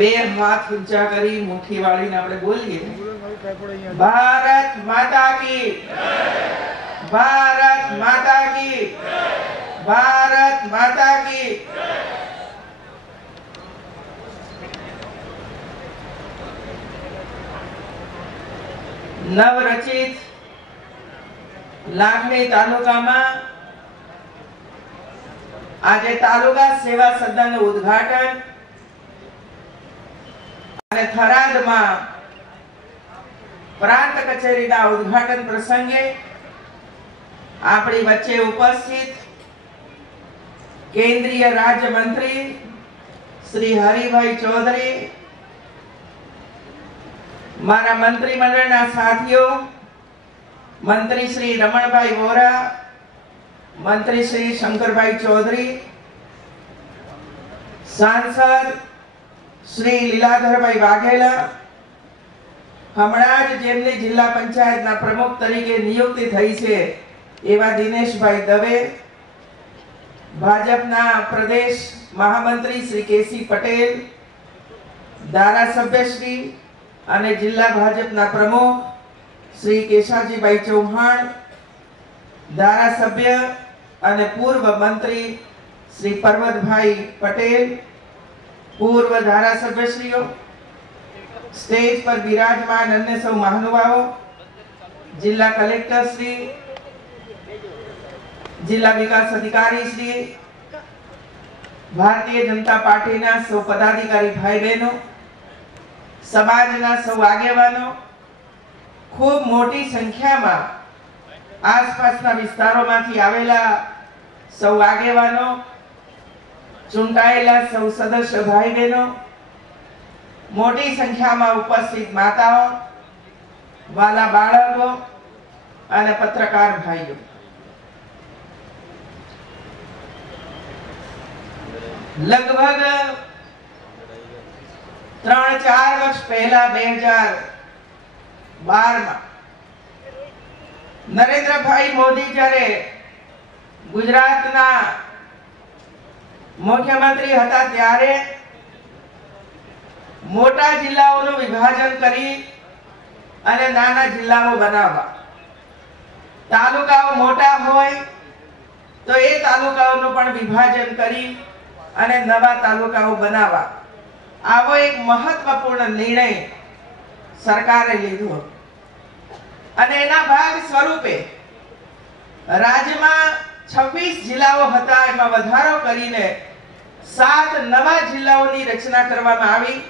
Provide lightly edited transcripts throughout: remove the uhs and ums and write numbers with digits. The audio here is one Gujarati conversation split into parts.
બે હાથ ઊંચા કરી મુઠ્ઠી વાળીને આપણે બોલીએ, ભારત માતા કી જય, ભારત માતા કી જય, ભારત માતા કી જય। નવરચિત લાખણી તાલુકામાં આજે તાલુકા સેવા સદનનું ઉદ્ઘાટન અને થરાદમાં પ્રાંત કચેરીના ઉદ્ઘાટન પ્રસંગે આપણી વચ્ચે ઉપસ્થિત કેન્દ્રીય રાજ્ય મંત્રી શ્રી હરિભાઈ ચૌધરી, મારા મંત્રીમંડળના સાથીઓ, મંત્રી શ્રી રમણભાઈ વોરા, મંત્રી શ્રી શંકરભાઈ ચૌધરી, સાંસદ શ્રી લીલાધરભાઈ વાઘેલા, હમણાં જ જેમની જિલ્લા પંચાયતના પ્રમુખ તરીકે નિયુક્તિ થઈ છે એવા દિનેશભાઈ દવે, ભાજપના પ્રદેશ મહામંત્રી શ્રી કેસી પટેલ, ધારાસભ્યશ્રી અને જિલ્લા ભાજપના પ્રમુખ શ્રી કેશાજીભાઈ ચૌહાણ, ધારાસભ્ય અને પૂર્વ મંત્રી શ્રી પરમતભાઈ પટેલ, પૂર્વ ધારાસભ્યશ્રીઓ, સ્ટેજ પર બિરાજમાન અન્ય સૌ મહાનુભાવો, જિલ્લા કલેક્ટર શ્રી, જિલ્લા વિકાસ અધિકારી શ્રી, ભારતીય જનતા પાર્ટીના સૌ પદાધિકારી ભાઈ બહેનો, સમાજના સૌ આગેવાનો, ખૂબ મોટી સંખ્યામાં આસપાસના વિસ્તારોમાંથી આવેલા સૌ આગેવાનો, ચૂંટાયેલા સૌ સદસ્ય ભાઈ બહેનો, મોટી સંખ્યામાં ઉપસ્થિત માતાઓ, વાલા બાળકો અને પત્રકાર ભાઈઓ, લગભગ 3-4 વર્ષ પહેલા 2012 નરેન્દ્રભાઈ મોદી જ્યારે ગુજરાતના મુખ્યમંત્રી હતા ત્યારે મોટા જિલ્લાઓનું વિભાજન કરી અને નાના જિલ્લાઓ બનાવવા, તાલુકાઓ મોટા હોય તો એ તાલુકાઓનું પણ વિભાજન કરી અને નવા તાલુકાઓ બનાવવા, આવો એક મહત્વપૂર્ણ નિર્ણય સરકારે લીધો અને એના ભાગ સ્વરૂપે રાજ્યમાં 26 જિલ્લાઓ હતા, એમાં વધારો કરીને 7 નવા જિલ્લાઓની રચના કરવામાં આવી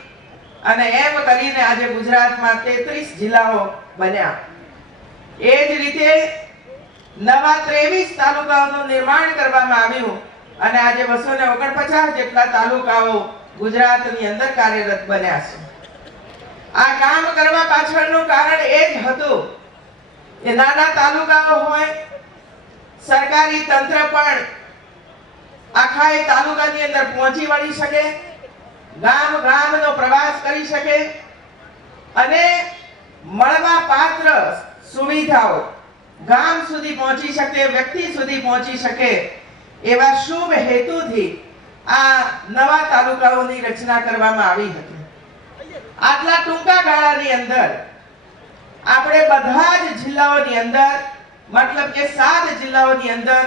અને એમ કરીને આજે ગુજરાતમાં 33 જિલ્લાઓ બન્યા। એ જ રીતે નવા 23 તાલુકાઓનું નિર્માણ કરવામાં આવ્યું અને આજે 249 જેટલા તાલુકાઓ ગુજરાતની અંદર કાર્યરત બન્યા છે। આ કામ કરવા પાછળનું કારણ એ જ હતું કે નાના તાલુકાઓ હોય, સરકારી તંત્ર પણ આખા એ તાલુકાની અંદર પહોંચી વળી શકે, ગામ ગામનો પ્રવાસ કરી શકે અને મળવા પાત્ર સુવિધાઓ ગામ સુધી પહોંચી શકે, વ્યક્તિ સુધી પહોંચી શકે એવા શુભ હેતુથી આ નવા તાલુકાઓની રચના કરવામાં આવી હતી। આટલા ટૂંકા ગાળાની અંદર આપણે બધા જ જિલ્લાઓની અંદર, મતલબ કે 7 જિલ્લાઓની અંદર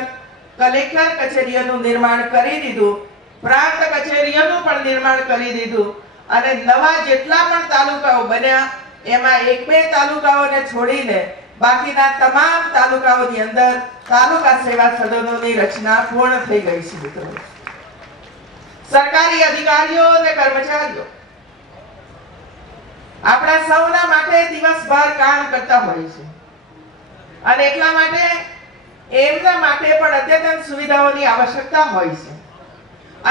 કલેક્ટર કચેરીઓનું નિર્માણ કરી દીધું, પ્રાંત કચેરીઓનું પણ નિર્માણ કરી દીધું અને નવા જેટલા પણ તાલુકાઓ બન્યા એમાં 1-2 તાલુકાઓને છોડીને બાકીના તમામ તાલુકાઓની અંદર તાલુકા સેવા સદનોની રચના પૂર્ણ થઈ ગઈ છે। મિત્રો, સરકારી અધિકારીઓ અને કર્મચારીઓ આપણા સૌના માટે દિવસભર કામ કરતા હોય છે અને એટલા માટે એમના માટે પણ અદ્યતન સુવિધાઓની આવશ્યકતા હોય છે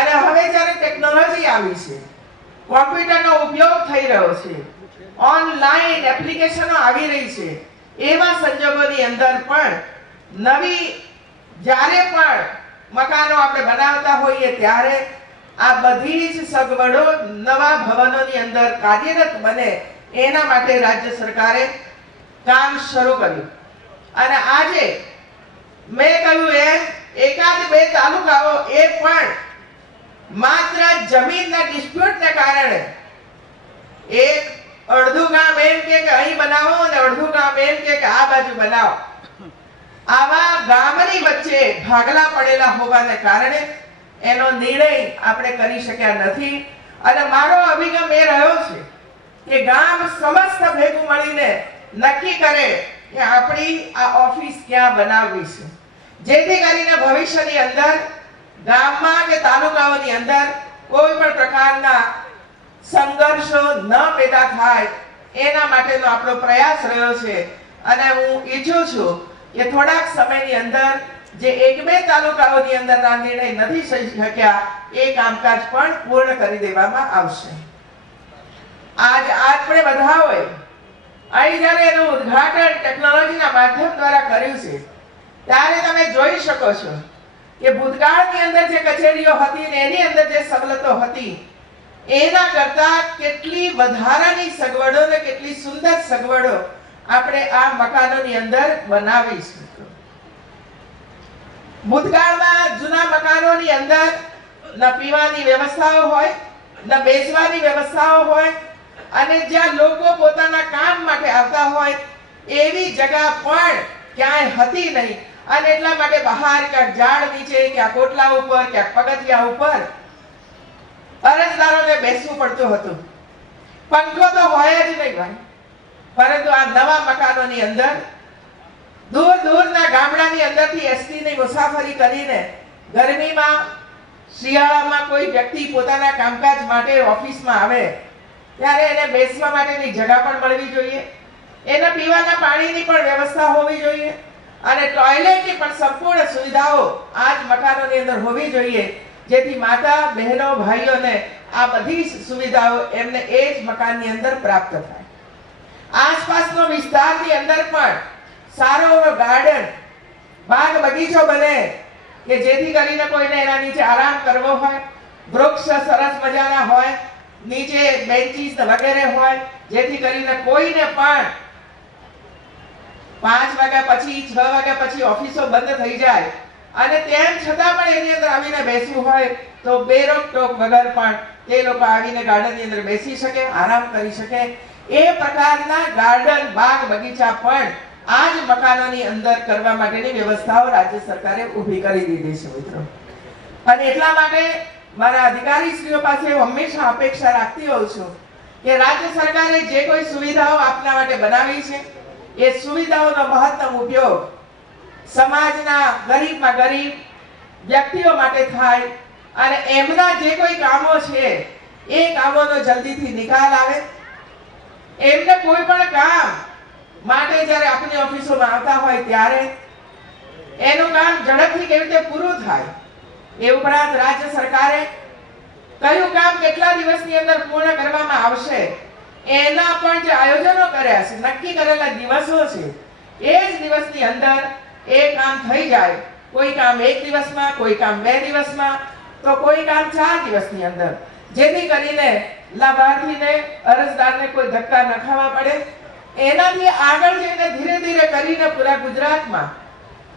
અને હવે જ્યારે ટેકનોલોજી આવી છે, કોમ્પ્યુટરનો ઉપયોગ થઈ રહ્યો છે, ઓનલાઈન એપ્લિકેશનો આવી રહી છે, એવા સંજોગોની અંદર પણ નવી જ્યારે પણ મકાનો આપણે બનાવતા હોઈએ ત્યારે આ બધી જ સગવડો નવા ભવનોની અંદર કાર્યરત બને એના માટે રાજ્ય સરકારે કામ શરૂ કર્યું અને આજે મેં કહ્યું એમ 1-2 તાલુકાઓ એ પણ માત્ર જમીનના ડિસ્પ્યુટને કારણે એક અડધું ગામ એમ કે અહીં બનાવો અને અડધું ગામ એમ કે આ બાજુ બનાવો. આવા ગામની વચ્ચે ભાગલા પડેલા હોવાને કારણે એનો નિર્ણય આપણે કરી શક્યા નથી. અને મારો અભિગમ એ રહ્યો છે કે ગામ સમસ્ત ભેગું મળીને નક્કી કરે કે આપણી આ ઓફિસ ક્યાં બનાવવી છે, જેથી કરીને ભવિષ્યની અંદર ગામમાં કે તાલુકાઓની અંદર કોઈ પણ પ્રકારના સંઘર્ષો ન પેદા થાય એના માટેનો આપણો પ્રયાસ રહ્યો છે. અને હું ઈચ્છું છું કે થોડાક સમયની અંદર જે એક બે તાલુકાઓની અંદરના નિર્ણય નથી થઈ શક્યા એ કામકાજ પણ પૂર્ણ કરી દેવામાં આવશે. આપણે બધા હોય અહીં જ્યારે એનું ઉદ્ઘાટન ટેકનોલોજીના માધ્યમ દ્વારા કર્યું છે ત્યારે તમે જોઈ શકો છો કે ભૂતકાળની અંદર જે કચેરીઓ હતી ને એની અંદર જે સવલતો હતી એના કરતા કેટલી વધારાની સગવડો ને કેટલી સુંદર સગવડો આપણે આ મકાનોની અંદર બનાવી છે. ભૂતકાળમાં જૂના મકાનોની અંદર ન પીવાની વ્યવસ્થાઓ હોય, ન બેસવાની વ્યવસ્થાઓ હોય, અને જ્યાં લોકો પોતાના કામ માટે આવતા હોય એવી જગ્યા પણ ક્યાંય હતી નહીં. અને એટલા માટે બહાર ક્યાંક ઝાડ નીચે, ક્યાંક કોટલા ઉપર, ક્યાંક પગથિયા ઉપર અરજદારોને બેસવું પડતું હતું. પંખો તો હોય જ નહીં ભાઈ. પરંતુ આ નવા મકાનોની અંદર દૂર દૂરના ગામડાની અંદરથી એસટી ની મુસાફરી કરીને ગરમીમાં શિયાળામાં કોઈ વ્યક્તિ પોતાના કામકાજ માટે ઓફિસમાં આવે ત્યારે એને બેસવા માટેની જગ્યા પણ મળવી જોઈએ, એને પીવાના પાણીની પણ વ્યવસ્થા હોવી જોઈએ અને ટોયલેટની પણ સંપૂર્ણ સુવિધાઓ આ જ મકાનોની અંદર હોવી જોઈએ, જેથી માતા બહેનો ભાઈઓને આ બધી સુવિધાઓ એમને એ જ મકાનની અંદર પ્રાપ્ત થાય. આસપાસનો વિસ્તારની અંદર પણ સારો એવો ગાર્ડન, બાગ બગીચો બને કે જેથી કરીને કોઈને એના નીચે આરામ કરવો હોય, વૃક્ષ સરસ મજાના હોય, નીચે બેન્ચીસ વગેરે હોય, જેથી કરીને કોઈને પણ 5 વાગ્યા પછી 6 વાગ્યા પછી ઓફિસો બંધ થઈ જાય અને તેમ છતાં પણ એની અંદર આવીને બેસવું હોય તો બેરોકટોક વગર પણ તે લોકો આવીને ગાર્ડનની અંદર બેસી શકે, આરામ કરી શકે. એ પ્રકારના ગાર્ડન, બાગ બગીચા પણ આ જ મકાનોની અંદર કરવા માટેની વ્યવસ્થાઓ રાજ્ય સરકારે ઊભી કરી દીધી છે મિત્રો. અને એટલા માટે મારા અધિકારીશ્રીઓ પાસે હંમેશા અપેક્ષા રાખતી હોઉં છું કે રાજ્ય સરકારે જે કોઈ સુવિધાઓ આપના માટે બનાવી છે એ સુવિધાઓનો મહત્તમ ઉપયોગ સમાજના ગરીબમાં ગરીબ વ્યક્તિઓ માટે થાય અને એમના જે કોઈ કામો છે એ કામોનો જલ્દીથી નિકાલ આવે. એમને કોઈ પણ કામ માટે જ્યારે આપણી ઓફિસોમાં આવતા હોય ત્યારે એનું કામ ઝડપથી કેવી રીતે પૂરું થાય એ ઉપરાંત રાજ્ય સરકારે કયું કામ કેટલા દિવસની અંદર પૂર્ણ કરવામાં આવશે એના પણ જે આયોજનો કર્યા છે, નક્કી કરેલા દિવસો છે, એ જ દિવસની અંદર એ કામ થઈ જાય. કોઈ કામ 1 દિવસમાં, કોઈ કામ 2 દિવસમાં, તો કોઈ કામ 4 દિવસની અંદર, જેથી કરીને લાભાર્થીને, અરજદારને કોઈ ધક્કા ન ખાવા પડે. એનાથી આગળ જઈને ધીરે ધીરે કરીને પૂરા ગુજરાતમાં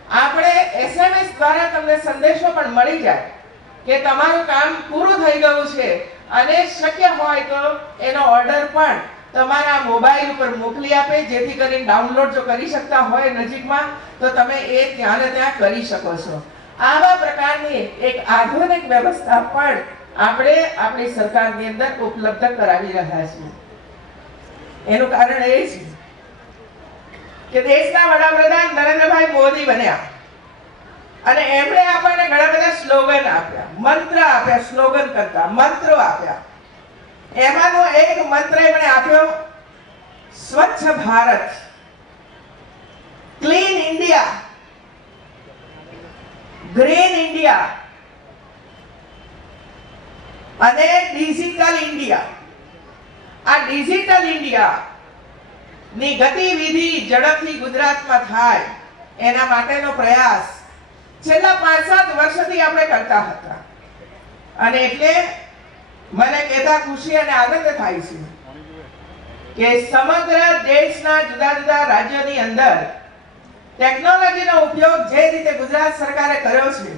આપણે SMS દ્વારા તમને સંદેશો પણ મળી જાય કે તમારું કામ પૂરું થઈ ગયું છે અને શક્ય હોય તો એનો ઓર્ડર પણ તમારા મોબાઈલ ઉપર મોકલી આપે, જેથી કરીને ડાઉનલોડ જો કરી શકતા હોય નજીકમાં તો તમે એ ત્યાં ને ત્યાં કરી શકો છો. આવા પ્રકારની એક આધુનિક વ્યવસ્થા પણ આપણે આપણી સરકારની અંદર ઉપલબ્ધ કરાવી રહ્યા છીએ. એનું કારણ એ છે કે દેશના વડાપ્રધાન નરેન્દ્રભાઈ મોદી બન્યા અને એમણે આપણને ઘણા બધા સ્લોગન આપ્યા, મંત્ર આપ્યા, સ્લોગન કરતા મંત્રો આપ્યા. એમાંનો એક મંત્ર એમણે આપ્યો, સ્વચ્છ Bharat, clean India, green India અને ડિજિટલ ઇન્ડિયા. આ ડિજિટલ ઇન્ડિયા ની ગતિવિધિ ઝડપથી ગુજરાતમાં થાય એના માટેનો પ્રયાસ છેલ્લા 5-7 વર્ષથી આપણે કરતા હતા. અને એટલે મને કહેતા ખુશી અને આનંદ થાય છે કે સમગ્ર દેશના જુદા જુદા રાજ્યોની અંદર ટેકનોલોજીનો ઉપયોગ જે રીતે ગુજરાત સરકારે કર્યો છે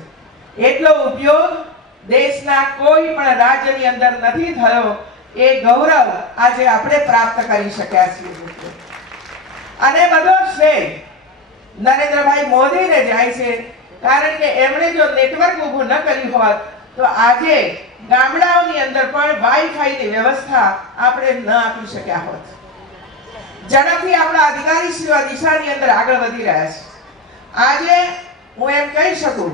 એટલો ઉપયોગ દેશના કોઈ પણ રાજ્યની અંદર નથી થયો. એ ગૌરવ આજે આપણે પ્રાપ્ત કરી શક્યા છીએ. અને બધો શ્રેય નરેન્દ્રભાઈ મોદીને જાય છે, કારણ કે એમણે જો નેટવર્ક ઊભું ન કર્યું હોત તો આજે ગામડાઓની અંદર પણ વાઈફાઈની વ્યવસ્થા આપણે ન આપી શક્યા હોત. ઝડપથી આપણા અધિકારીશ્રીઓ આ દિશાની અંદર આગળ વધી રહ્યા છે. આજે હું એમ કહી શકું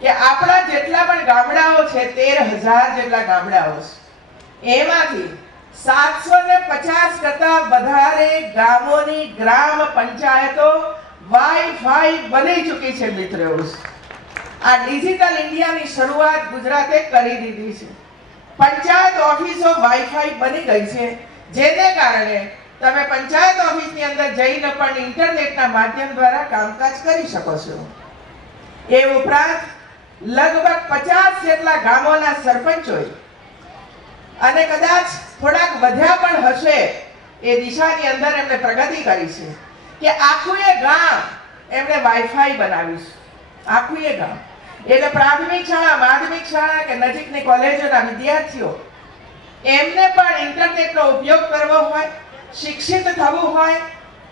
કે આપણા જેટલા પણ ગામડાઓ છે 13,000 જેટલા ગામડાઓ છે, એમાંથી 750 કરતા વધારે ગામોની ગ્રામ પંચાયતો વાઈફાઈ બની ચૂકી છે. મિત્રો, આ ડિજિટલ ઇન્ડિયાની શરૂઆત ગુજરાતે કરી દીધી છે. પંચાયત ઓફિસો વાઈફાઈ બની ગઈ છે, જેને કારણે તમે પંચાયત ઓફિસની અંદર જઈને પણ ઇન્ટરનેટના માધ્યમ દ્વારા કામકાજ કરી શકો છો. એ ઉપરાંત લગભગ 50 જેટલા ગામોના સરપંચોએ અને કદાચ થોડાક વધ્યા પણ હશે એ દિશાની અંદર એમણે પ્રગતિ કરી છે કે આખું એ ગામ એમણે વાઈફાઈ બનાવ્યું છે. આખું એ ગામ એટલે પ્રાથમિક શાળા, માધ્યમિક શાળા કે નજીકની કોલેજોના વિદ્યાર્થીઓ એમને પણ ઇન્ટરનેટનો ઉપયોગ કરવો હોય, શિક્ષિત થવું હોય,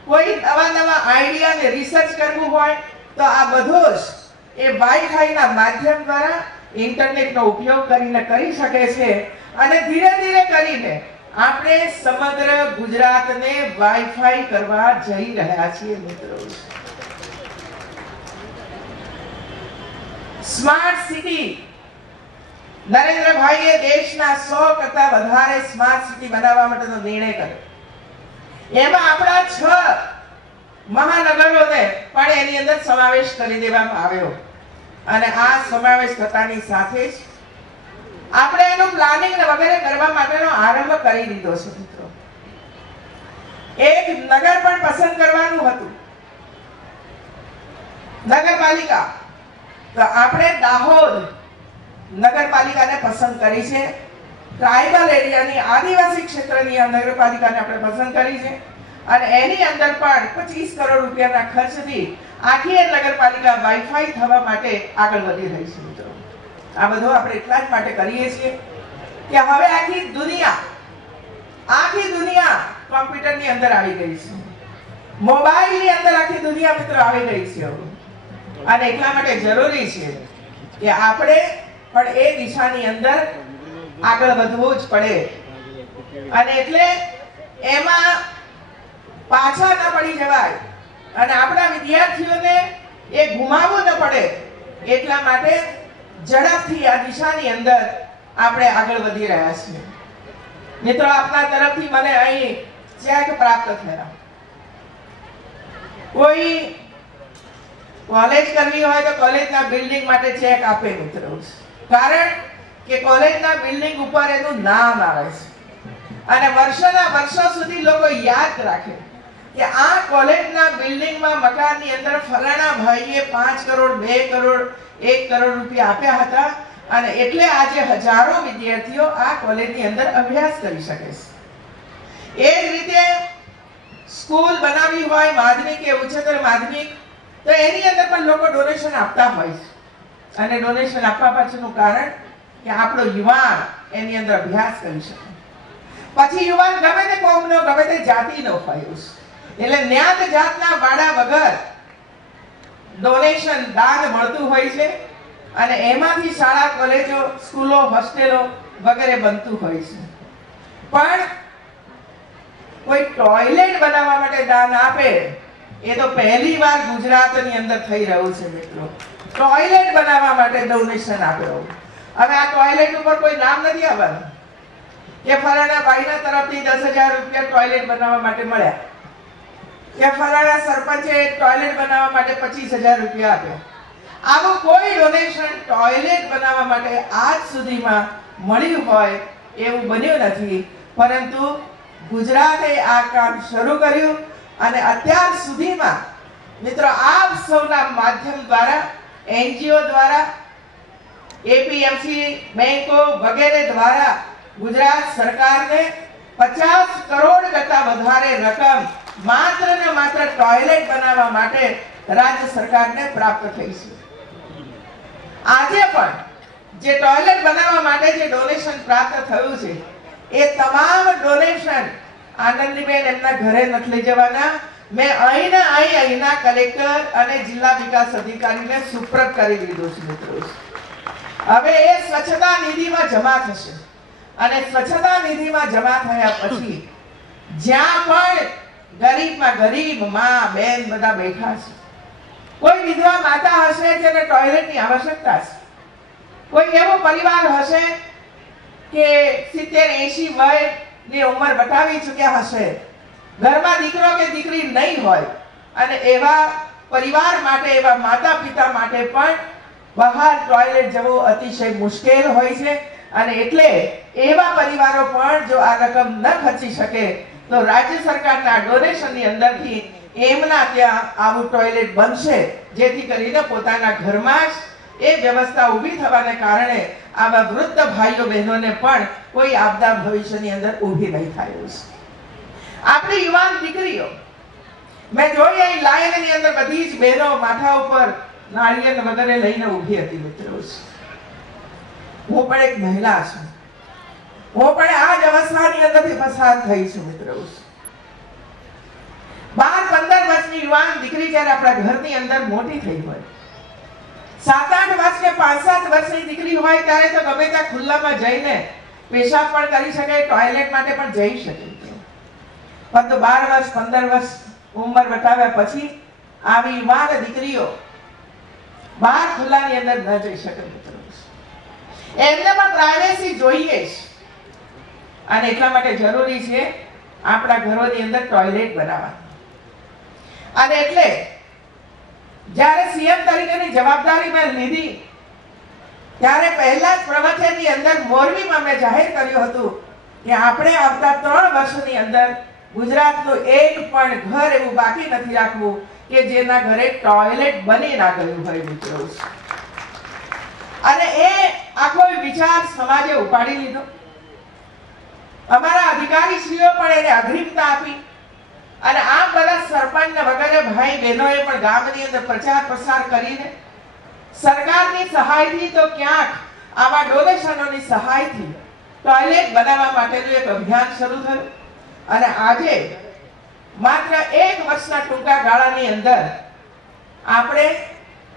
કોઈ નવા આઈડિયાને રિસર્ચ કરવું હોય તો આ બધું જ એ વાઈફાઈના માધ્યમ દ્વારા ઇન્ટરનેટનો ઉપયોગ કરીને કરી શકે છે. અને ધીરે ધીરે કરીને આપણે સમગ્ર ગુજરાતને વાઈફાઈ કરવા જઈ રહ્યા છીએ. મિત્રો, સ્માર્ટ સિટી નરેન્દ્રભાઈએ દેશના 100 કરતા વધારે સ્માર્ટ સિટી બનાવવા માટેનો નિર્ણય કર્યો. એમાં આપણા 6 મહાનગરોને પણ એની અંદર સમાવેશ કરી દેવામાં આવ્યો. અને આ સમાવેશ થતાની સાથે જ આપણે એનું પ્લાનિંગ વગેરે કરવા માટેનો આરંભ કરી દીધો છે. મિત્રો, એક નગર પણ પસંદ કરવાનું હતું, નગરપાલિકા. તો આપણે દાહોદ નગરપાલિકાને પસંદ કરી છે. ટ્રાઇબલ એરિયાની આદિવાસી ક્ષેત્રની નગરપાલિકાને આપણે પસંદ કરી છે. અને એની અંદર પણ 25 કરોડ રૂપિયાના ખર્ચથી આખી નગરપાલિકા વાઈફાઈ થવા માટે આગળ વધી રહી છે. મિત્રો, આ બધું આપણે એટલા જ માટે કરીએ છીએ કે હવે આખી દુનિયા કોમ્પ્યુટરની અંદર આવી ગઈ છે, મોબાઈલની અંદર આખી દુનિયા મિત્રો આવી ગઈ છે. અને એટલા માટે જરૂરી છે કે આપણે પણ એ દિશાની અંદર આગળ વધવું જ પડે. અને એટલે એમાં પાછા ન પડી જવાય અને આપણા વિદ્યાર્થીઓને એ ગુમાવવું ન પડે, એટલા માટે ઝડપથી આ દિશાની અંદર આપણે આગળ વધી રહ્યા છીએ. મિત્રો, આપના તરફથી મને અહીં ચેક પ્રાપ્ત થયા. કોઈ કોલેજ કરવી હોય તો કોલેજના બિલ્ડિંગ માટે ચેક આપે. મિત્રો, કારણ કે કોલેજના બિલ્ડિંગ ઉપર એનું નામ આવે છે અને વર્ષોના વર્ષો સુધી લોકો યાદ રાખે કે આ કોલેજના બિલ્ડિંગમાં મકાનની અંદર ફલાણા ભાઈએ 5 કરોડ, 2 કરોડ, 1 કરોડ રૂપિયા આપ્યા હતા. અને એટલે આજે હજારો વિદ્યાર્થીઓ આ કોલેજની અંદર અભ્યાસ કરી શકે છે. એ જ રીતે સ્કૂલ બનાવી હોય, માધ્યમિક કે ઉચ્ચતર માધ્યમિક, તો એની અંદર પણ લોકો ડોનેશન આપતા હોય છે. અને ડોનેશન આપવા પાછળનું કારણ કે આપણો યુવાન એની અંદર અભ્યાસ કરી શકે. પછી યુવાન ગમે તે કોમનો, ગમે તે જાતિનો હોય, એટલે જ્ઞાત જાતના વાડા વગર ડોનેશન, દાન મળતું હોય છે. અને એમાંથી શાળા, કોલેજો, સ્કૂલો, હોસ્ટેલો વગેરે બનતું હોય છે. પણ કોઈ ટોયલેટ બનાવવા માટે દાન આપે એ તો પહેલી વાર ગુજરાતની અંદર થઈ રહ્યું છે. મિત્રો, ટોયલેટ બનાવવા માટે ડોનેશન આપ્યો. હવે આ ટોયલેટ ઉપર કોઈ નામ નથી આવવાનું કે ફલાણા ભાઈના તરફથી 10,000 રૂપિયા ટોયલેટ બનાવવા માટે મળ્યા, કે ફલાણા સરપંચે ટોયલેટ બનાવવા માટે 25,000 રૂપિયા આપ્યા. આવું કોઈ ડોનેશન ટોયલેટ બનાવવા માટે આજ સુધીમાં મળ્યું હોય એવું બન્યું નથી. પરંતુ ગુજરાતે આ કામ શરૂ કર્યું અને અત્યાર સુધીમાં મિત્રો આપ સૌના માધ્યમ દ્વારા, એનજીઓ દ્વારા, એપીએમસી બેંકો વગેરે દ્વારા ગુજરાત સરકારને 50 કરોડ કરતા વધારે રકમ માત્ર ને માત્ર ટોયલેટ બનાવવા માટે રાજ્ય સરકારને પ્રાપ્ત થઈ છે. આજે પણ જે ટોયલેટ બનાવવા માટે જે ડોનેશન પ્રાપ્ત થયું છે એ તમામ ડોનેશન આનંદીબેન એમના ઘરે નથી લઈ જવાના. મેં અહીંના કલેક્ટર અને જિલ્લા વિકાસ અધિકારીને સુપ્રત કરી દીધું છે મિત્રો. હવે એ સ્વચ્છતા નિધિમાં જમા થશે અને સ્વચ્છતા નિધિમાં જમા થયા પછી જ્યાં પણ ગરીબમાં ગરીબ માં બેન બધા બેઠા છે, કોઈ વિધવા માતા હશે જેને ટોયલેટની આવશ્યકતા છે, કોઈ એવો પરિવાર હશે કે 70-80 વયની ઉંમર વટાવી ચૂક્યા હશે, ઘરમાં દીકરો કે દીકરી નહીં હોય, અને એવા પરિવાર માટે, એવા માતા પિતા માટે પણ બહાર ટોયલેટ જવું અતિશય મુશ્કેલ હોય છે. અને એટલે એવા પરિવારો પણ જો આ રકમ ન ખર્ચી શકે તો રાજ્ય સરકારના ડોનેશનની અંદરથી એમના ત્યાં આવું ટોયલેટ બનશે, જેથી કરીને પોતાના ઘરમાં જ એ વ્યવસ્થા ઊભી થવાને કારણે આવા વૃદ્ધ ભાઈઓ બહેનોને પણ કોઈ આપદા ભવિષ્યની અંદર ઊભી નહીં થાય. આપણી યુવાન દીકરીઓ મેં જોઈ અહીં લાઈનની અંદર બધી જ બહેનો માથા ઉપર નાળિયેર વગેરે લઈને ઊભી હતી મિત્રો. હું પણ એક મહિલા છું, હું પણ આ જ અવસ્થાની અંદરથી પસાર થઈ છું મિત્રો. 12-15 વર્ષની યુવાન દીકરી જ્યારે આપણા ઘરની અંદર મોટી થઈ હોય, 7-8 વર્ષ કે 5-7 વર્ષની દીકરી હોય ત્યારે તો ગમે ત્યાં ખુલ્લામાં જઈને પેશાબ પણ કરી શકે, ટોયલેટ માટે પણ જઈ શકે. પરંતુ 12 વર્ષ 15 વર્ષ ઉંમર વટાવ્યા પછી આવી યુવાન દીકરીઓ બહાર ખુલ્લાની અંદર ન જઈ શકે મિત્રો. એમને પણ પ્રાઇવેસી જોઈએ છે અને એટલા માટે જરૂરી છે આપણા ઘરોની અંદર ટોયલેટ બનાવવા. અને એટલે જ્યારે સીએમ તરીકેની જવાબદારી મેં લીધી ત્યારે પહેલા જ પ્રવચનની અંદર મોરબીમાં મેં જાહેર કર્યું હતું કે આપણે આવતા 3 વર્ષની અંદર ગુજરાતનું એક પણ ઘર એવું બાકી નથી રાખવું કે જેના ઘરે ટોયલેટ બની ના ગયું હોય મિત્રો. અને એ આખો વિચાર સમાજે ઉપાડી લીધો. અમારા અધિકારીશ્રીઓ પણ એને અગ્રિમતા આપી અને આ બધા સરપંચ વગેરે ભાઈ બહેનોએ પણ ગામની અંદર પ્રચાર પ્રસાર કરીને સરકારની સહાયથી તો ક્યાંક આવા ડોનેશનોની સહાયથી ટોયલેટ બનાવવા માટેનું એક અભિયાન શરૂ થયું. અને આજે માત્ર 1 વર્ષના ટૂંકા ગાળાની અંદર આપણે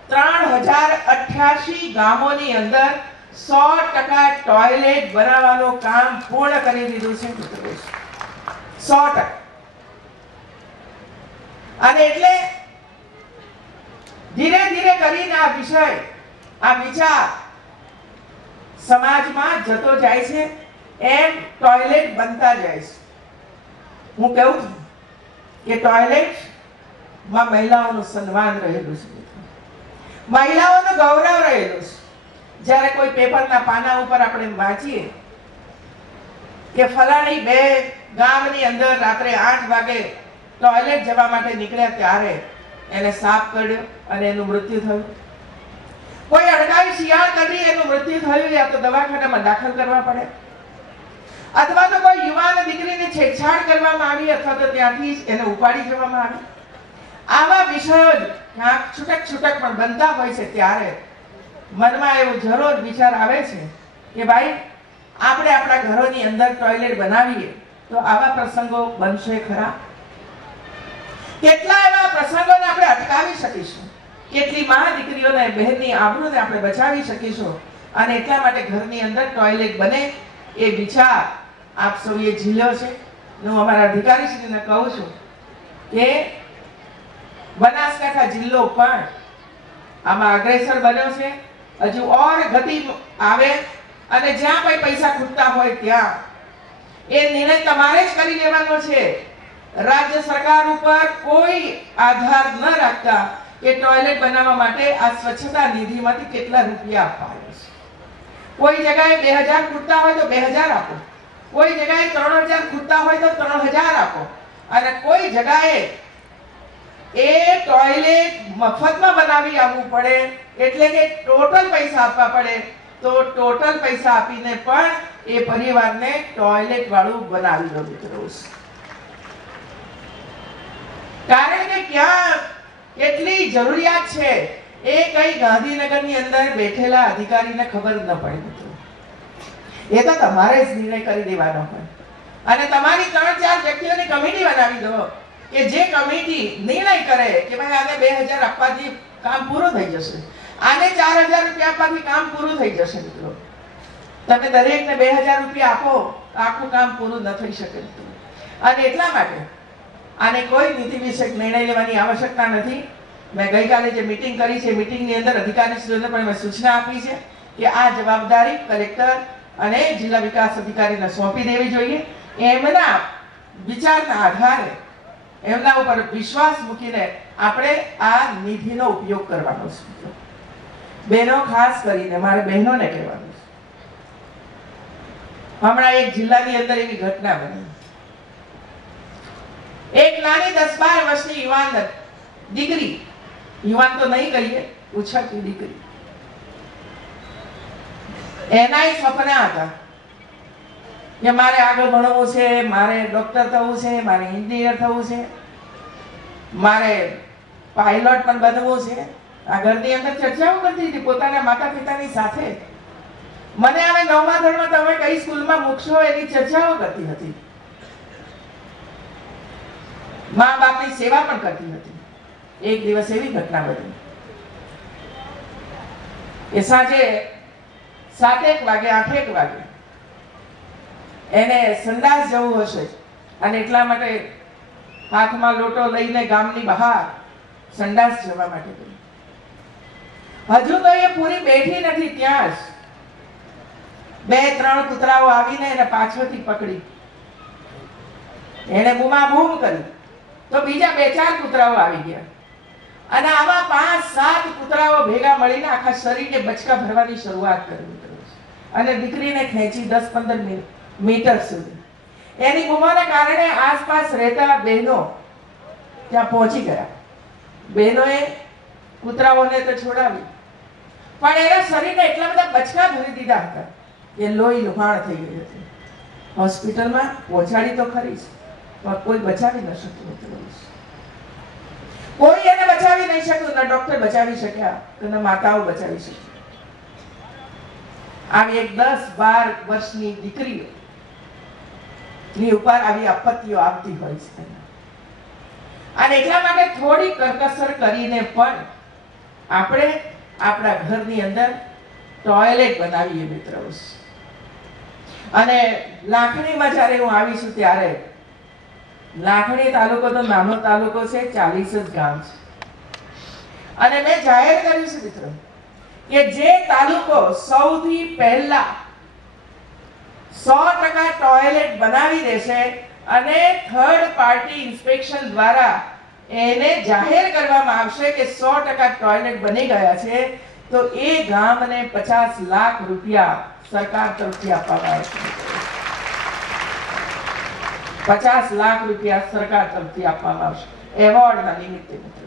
3088 ગામોની અંદર 100% ટોયલેટ બનાવવાનું કામ પૂર્ણ કરી દીધું છે મિત્રો. 100%. અને એટલે ધીરે ધીરે કરીને આ વિષય, આ વિચાર સમાજમાં જતો જાય છે, એમ ટોયલેટ બનતા જાય છે. હું કહું છું કે ટોયલેટમાં મહિલાઓનું સન્માન રહેલું છે, મહિલાઓનું ગૌરવ રહેલું છે. જ્યારે કોઈ પેપરના પાના ઉપર આપણે વાંચીએ કે ફલાણી બે ગામની અંદર રાત્રે 8 વાગે ટોયલેટ જવા માટે નીકળ્યા ત્યારે એને સાપ કરડ્યો અને એનું મૃત્યુ થયું, કોઈ અડકાઈ શિયાળ કરી એનું મૃત્યુ થયું, યા તો દવાખાનામાં દાખલ કરવા પડે, અથવા તો કોઈ યુવાન દીકરીને છેડછાડ કરવામાં આવી અથવા તો ત્યાંથી એને ઉપાડી જવામાં આવી. આવા વિષયો જ ક્યાંક છૂટક પણ બનતા હોય છે ત્યારે મનમાં એવો જરૂર વિચાર આવે છે કે ભાઈ આપણે આપણા ઘરોની અંદર ટોયલેટ બનાવીએ તો આવા પ્રસંગો બનશે ખરા? કેટલા એવા પ્રસંગોને આપણે અટકાવી શકીશું, કેટલી મા દીકરીઓને બહેનની આબરૂને આપણે બચાવી શકીશું. અને એટલા માટે ઘરની અંદર ટોયલેટ બને એ વિચાર આપ સૌએ ઝીલ્યો છે. હું અમારા અધિકારીશ્રીને કહું છું કે બનાસકાંઠા જિલ્લો પણ આમાં અગ્રેસર બન્યો છે. હજુ ઓર ગતિ આવે અને જ્યાં કોઈ પૈસા ખૂટતા હોય ત્યાં એ નિર્ણય તમારે જ કરી લેવાનો છે. રાજ્ય સરકાર ઉપર કોઈ આધાર ન રાખતા કે ટોયલેટ બનાવવા માટે આ સ્વચ્છતા નિધિમાંથી કેટલા રૂપિયા આપવાના છે. કોઈ જગ્યાએ 2000 ખૂટતા હોય તો 2000 આપો, કોઈ જગ્યાએ 3000 ખૂટતા હોય તો 3000 આપો, અને કોઈ જગ્યાએ એ ટોયલેટ મફતમાં બનાવી આવવું પડે એટલે કે ટોટલ પૈસા આપવા પડે તો ટોટલ પૈસા આપીને પણ એ પરિવારને ટોયલેટ વાળું બનાવી દો મિત્રો. કારણ કે ક્યાં કેટલી જરૂરિયાત છે એ કઈ ગાંધીનગરની અંદર બેઠેલા અધિકારીને ખબર ન પડે મિત્રો. એ તો તમારે જ નિર્ણય કરી દેવાનો હોય અને તમારી 3-4 વ્યક્તિઓની કમિટી બનાવી દો કે જે કમિટી નિર્ણય કરે કે ભાઈ આને 2000 આપવાથી કામ પૂરું થઈ જશે, આને 4000 રૂપિયા આપવાથી કામ પૂરું થઈ જશે. મિત્રો તમે દરેકને 2000 રૂપિયા આપો, આખું કામ પૂરું ન થઈ શકે. અને એટલા માટે આને કોઈ નીતિ વિષયક નિર્ણય લેવાની આવશ્યકતા નથી. મેં ગઈકાલે જે મીટિંગ કરી છે, મીટિંગની અંદર અધિકારીશ્રીઓને પણ મેં સૂચના આપી છે કે આ જવાબદારી કલેક્ટર અને જિલ્લા વિકાસ અધિકારીને સોંપી દેવી જોઈએ. એમના વિચારના આધારે એમના ઉપર વિશ્વાસ મૂકીને આપણે આ નિધિનો ઉપયોગ કરવાનો છે. બહેનો, ખાસ કરીને મારે બહેનોને કહેવાનું છે, હમણાં એક જિલ્લાની અંદર એવી ઘટના બની. એક નાની 10-12 વર્ષની યુવાન દીકરી, યુવાન તો નહીં કહીએ, ઉછળતી દીકરી, એના સપના હતા કે મારે આગળ ભણવું છે, મારે ડોક્ટર થવું છે, મારે એન્જિનિયર થવું છે, મારે પાયલોટ પણ બનવું છે. આ ઘરની અંદર ચર્ચાઓ કરતી હતી પોતાના માતા પિતાની સાથે. મને હવે 9મા ધોરણમાં તમે કઈ સ્કૂલમાં મૂકશો એની ચર્ચાઓ કરતી હતી. મા બાપની સેવા પણ કરતી હતી. એક દિવસ એવી ઘટના બની કે સાંજે 7-1 વાગે 8-1 વાગે એને સંડાસ જવું હશે અને એટલા માટે હાથમાં લોટો લઈને ગામની બહાર સંડાસ જવા માટે ગઈ. હજુ તો એ પૂરી બેઠી નથી ત્યાં જ 2-3 કૂતરાઓ આવીને એને પાછળથી પકડી. એને બૂમાબૂમ કરી તો બીજા 2-4 કૂતરાઓ આવી ગયા અને આવા 5-7 કૂતરાઓ ભેગા મળીને આખા શરીરને બચકા ભરવાની શરૂઆત કરી અને દીકરીને ખેંચી 10-15 મીટર સુધી. એની બૂમાના કારણે આસપાસ રહેતા બહેનો ત્યાં પહોંચી ગયા. બહેનોએ કૂતરાઓને તો છોડાવી, પણ એના શરીરને એટલા બધા બચકા ભરી દીધા હતા કે લોહી લુહાણ થઈ ગઈ હતી. હોસ્પિટલમાં પહોંચાડી તો ખરી પણ કોઈ બચાવી ન શક્યું. કોઈ એને બચાવી નહીં શક્યું. ના ડોક્ટર બચાવી શક્યા તો ના માતાઓ બચાવી શકી. આવી એક 10-12 વર્ષની દીકરીઓ ની ઉપર આવી આપત્તિઓ આવતી હોય છે અને એટલા માટે થોડી કરકસર કરીને પણ આપણે આપણા ઘરની અંદર ટોયલેટ બનાવીએ મિત્રો. અને લાખણીમાં જ્યારે હું આવી છું ત્યારે, લાખણી તાલુકો તો નાનો તાલુકો છે, 40 જ ગામ છે અને મેં જાહેર કર્યું છે મિત્રો કે જે તાલુકો સૌથી પહેલા 100% ટોયલેટ બનાવી દેશે અને થર્ડ પાર્ટી ઇન્સ્પેક્શન દ્વારા એને જાહેર કરવામાં આવશે કે 100% ટોયલેટ બની ગયા છે, તો એ ગામને 50 લાખ રૂપિયા સરકાર તરફથી આપવામાં આવશે. 50 લાખ રૂપિયા સરકાર તરફથી આપવામાં આવશે એવોર્ડના નિમિત્તે મિત્રો.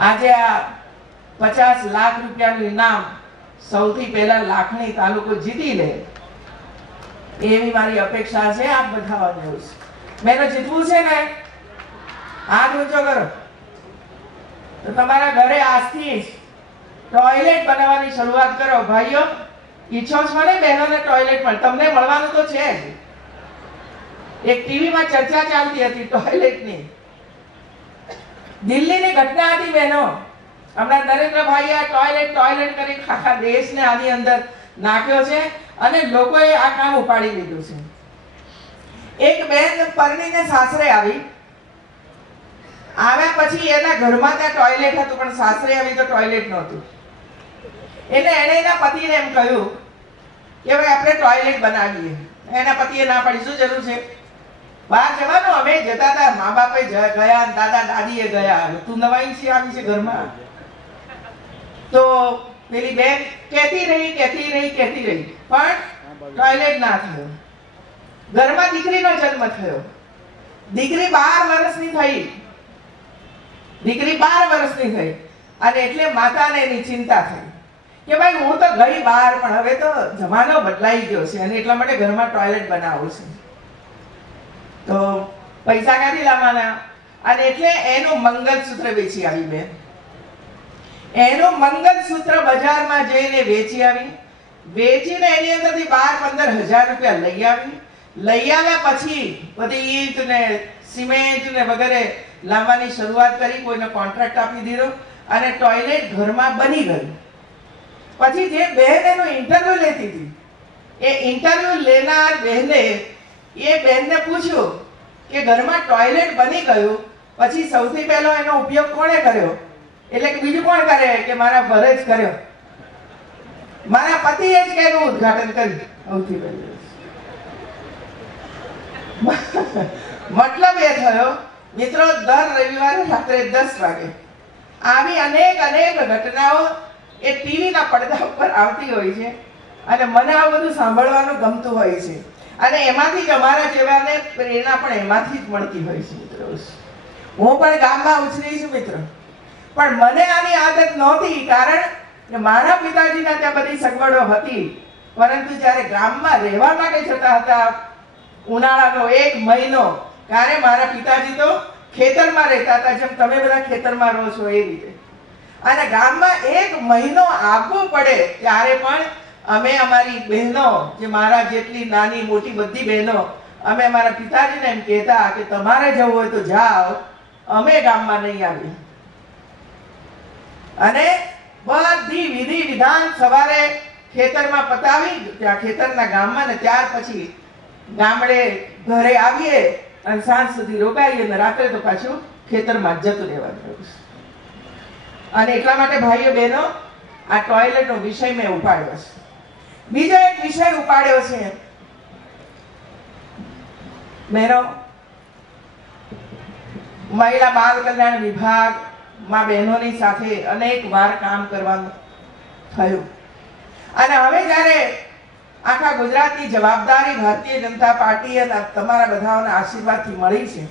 આજે આ 50 લાખ રૂપિયાનું ઇનામ સૌથી પહેલા લાખણી તાલુકો જીતી લે એવી મારી અપેક્ષા છે. આપ બધાને મેં જીતવું છે ને, હાથ ઊંચો કરો તો તમારા ઘરે આજથી ટોયલેટ બનાવવાની શરૂઆત કરો. ભાઈઓ, ઈચ્છો છો ને બહેનોને ટોયલેટ મળે? તમને મળવાનું તો છે જ. એક ટીવીમાં ચર્ચા ચાલતી હતી ટોયલેટની. દિલ્હીની ઘટના હતી બહેનો. હમણાં નરેન્દ્રભાઈએ આ ટોયલેટ કરી આખા દેશને આની અંદર નાખ્યો છે અને લોકોએ આ કામ ઉપાડી લીધું છે. એક બેન પરણીને સાસરે આવ્યા પછી એના ઘરમાં ત્યાં ટોયલેટ હતું પણ સાસરે આવી તો ટોયલેટ નહોતું. એટલે એણે એના પતિને એમ કહ્યું કે ભાઈ આપણે ટોયલેટ બનાવીએ. એના પતિએ ના પાડી. શું જરૂર છે બહાર જવાનું? અમે જતા હતા, મા બાપે ગયા, દાદા દાદીએ ગયા, તું નવાઈ છે આવી છે ઘરમાં. તો પેલી બેન કહેતી રહી પણ ટોયલેટ ના થયું. ઘરમાં દીકરીનો જન્મ થયો. દીકરી 12 વર્ષની થઈ અને એટલે માતાને એની ચિંતા થઈ કે ભાઈ હું તો ગઈ બહાર પણ હવે તો જમાનો બદલાઈ ગયો છે અને એટલા માટે ઘરમાં ટોયલેટ બનાવવું છે. તો પૈસા ક્યાંથી લાવવાના? અને એટલે એનું મંગલસૂત્ર વેચી આવી બેન. એનું મંગલસૂત્ર બજારમાં જઈને વેચી આવી. વેચીને એની અંદરથી 12-15 હજાર રૂપિયા લઈ આવ્યા પછી બધી ઈંટ ને સિમેન્ટ ને વગેરે લાવવાની શરૂઆત કરી, કોઈને કોન્ટ્રાક્ટ આપી દીધો અને ટોયલેટ ઘરમાં બની ગયું. પછી જે બહેન એનો ઇન્ટરવ્યુ લેતી હતી, એ ઇન્ટરવ્યુ લેનાર બહેને એ બહેનને પૂછ્યું કે ઘરમાં ટોયલેટ બની ગયું પછી સૌથી પહેલો એનો ઉપયોગ કોણે કર્યો? એટલે કે બીજું કોણ કરે? કે મારા વરે જ કર્યો, મારા પતિએ જ કે એનું ઉદ્ઘાટન કર્યું સૌથી પહેલું. મતલબ એ થયો મિત્રો, દર રવિવારે રાત્રે 10 વાગે આવી અનેક ઘટનાઓ એ ટીવીના પડદા ઉપર આવતી હોય છે અને મને આ બધું સાંભળવાનું ગમતું હોય છે અને એમાંથી જ અમારા જેવાને પ્રેરણા પણ એમાંથી જ મળતી હોય છે મિત્રો. હું પણ ગામમાં ઉછરી છું મિત્રો, પણ મને આની આદત નહોતી, કારણ કે મારા પિતાજીના ત્યાં બધી સગવડો હતી, પરંતુ જ્યારે ગામમાં રહેવા માટે જતા હતા ઉનાળાનો 1 મહિનો, કારણ મારા પિતાજી તો ખેતરમાં રહેતા હતા, જેમ તમે બધા ખેતરમાં રહો છો એ રીતે, અને ગામમાં 1 મહિનો આવવું પડે ત્યારે પણ અમે અમારી બહેનો, જે મારા જેટલી નાની મોટી બધી બહેનો, અમે અમારા પિતાજીને એમ કહેતા કે તમારે જવું હોય તો જાઓ, અમે ગામમાં નહીં આવીએ. અને બધી વિધિ વિધાન સવારે ખેતરમાં પતાવી, ત્યાં ખેતરના ગામમાં, ને ત્યાર પછી ગામડે ઘરે આવીએ અને સાંજ સુધી રોકાઈએ અને રાત્રે તો પાછું ખેતરમાં જતું રહેવાનું. અને એટલા માટે ભાઈઓ બહેનો, આ ટોયલેટનો વિષય મેં ઉપાડ્યો છે. બીજો એક વિષય ઉપાડ્યો છે બહેનો, મહિલા બાળ કલ્યાણ વિભાગમાં બહેનોની સાથે અનેક વાર કામ કરવાનું થયું અને હવે જ્યારે આખા ગુજરાતની જવાબદારી ભારતીય જનતા પાર્ટી અને તમારા બધાના આશીર્વાદથી મળી છે,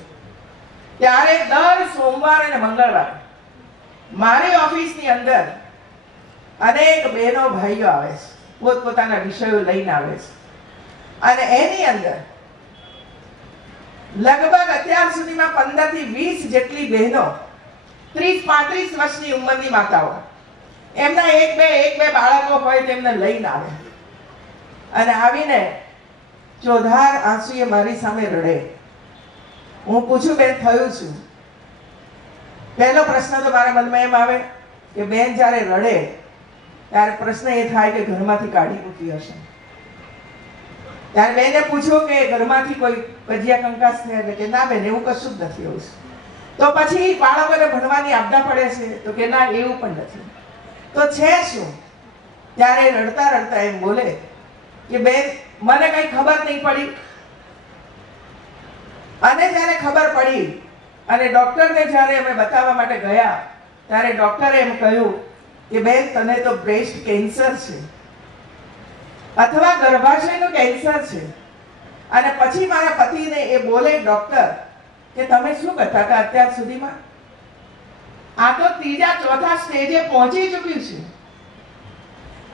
ત્યારે દર સોમવારે અને મંગળવારે મારી ઓફિસની અંદર અનેક બહેનો ભાઈઓ આવે છે, પોતપોતાના વિષયો લઈને આવે છે અને એની અંદર લગભગ અત્યાર સુધીમાં 15 થી 20 જેટલી બહેનો 30-35 વર્ષની ઉંમરની માતાઓ, એમના એક બે બાળકો હોય તેમને લઈને આવે અને આવીને ચોધાર આંસુએ મારી સામે રડે. હું પૂછું, બેન થયું છું? પહેલો પ્રશ્ન તો મારા મનમાં એમ આવે કે બેન જ્યારે રડે ત્યારે પ્રશ્ન એ થાય કે ઘરમાંથી કાઢી મૂકી હશે. ત્યારે બેને પૂછ્યું કે ઘરમાંથી કોઈ કજિયા કંકાસ છે? એટલે કે ના બેન, એવું કશું જ નથી. એવું તો પછી બાળકોને ભણવાની આપદા પડે છે? તો કે ના, એવું પણ નથી. તો છે શું? ત્યારે રડતા રડતા એમ બોલે કે બેન, મને કઈ ખબર નહીં પડી, અને જ્યારે ખબર પડી અને ડોક્ટરને જ્યારે અમે બતાવવા માટે ગયા ત્યારે ડોક્ટરે એમ કહ્યું કે બેન, તને તો બ્રેસ્ટ કેન્સર છે અથવા ગર્ભાશયનું કેન્સર છે. અને પછી મારા પતિને એ બોલે ડોક્ટર કે તમે શું કરતા હતા અત્યાર સુધીમાં? આ તો 3-4 સ્ટેજે પહોંચી ચૂક્યું છે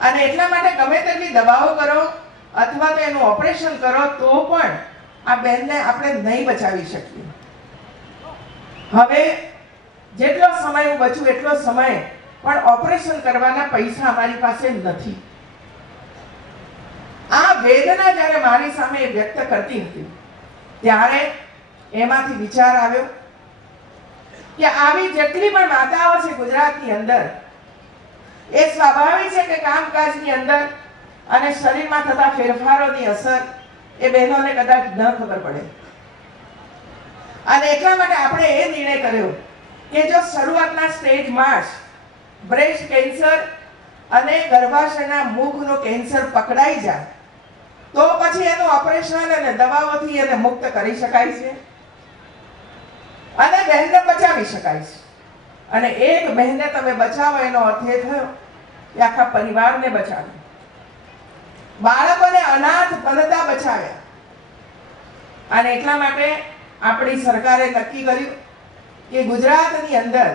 અને એટલા માટે ગમે તેટલી દવાઓ કરો અથવા તો એનું ઓપરેશન કરો તો પણ આ બેનને આપણે નહીં બચાવી શકીએ. હવે જેટલો સમય હું બચું એટલો સમય પણ ઓપરેશન કરવાના પૈસા અમારી પાસે નથી. આ વેદના જ્યારે મારી સામે વ્યક્ત કરતી હતી ત્યારે એમાંથી વિચાર આવ્યો કે આવી જેટલી પણ માતાઓ છે ગુજરાતની અંદર, એ સ્વાભાવિક છે કે કામકાજની અંદર અને શરીરમાં થતા ફેરફારોની અસર એ બહેનોને કદાચ ન ખબર પડે. અને એટલા માટે આપણે એ નિર્ણય કર્યો કે જો શરૂઆતના સ્ટેજમાં જ બ્રેસ્ટ કેન્સર અને ગર્ભાશયના મુખનો કેન્સર પકડાઈ જાય તો પછી એનું ઓપરેશન અને દવાઓથી એને મુક્ત કરી શકાય છે અને બહેનને બચાવી શકાય છે. અને એક બહેનને તમે બચાવો એનો અર્થ એ થયો કે આખા પરિવારને બચાવ્યો, બાળકોને અનાથ બનતા બચાવ્યા. અને એટલા માટે આપણી સરકારે નક્કી કર્યું કે ગુજરાતની અંદર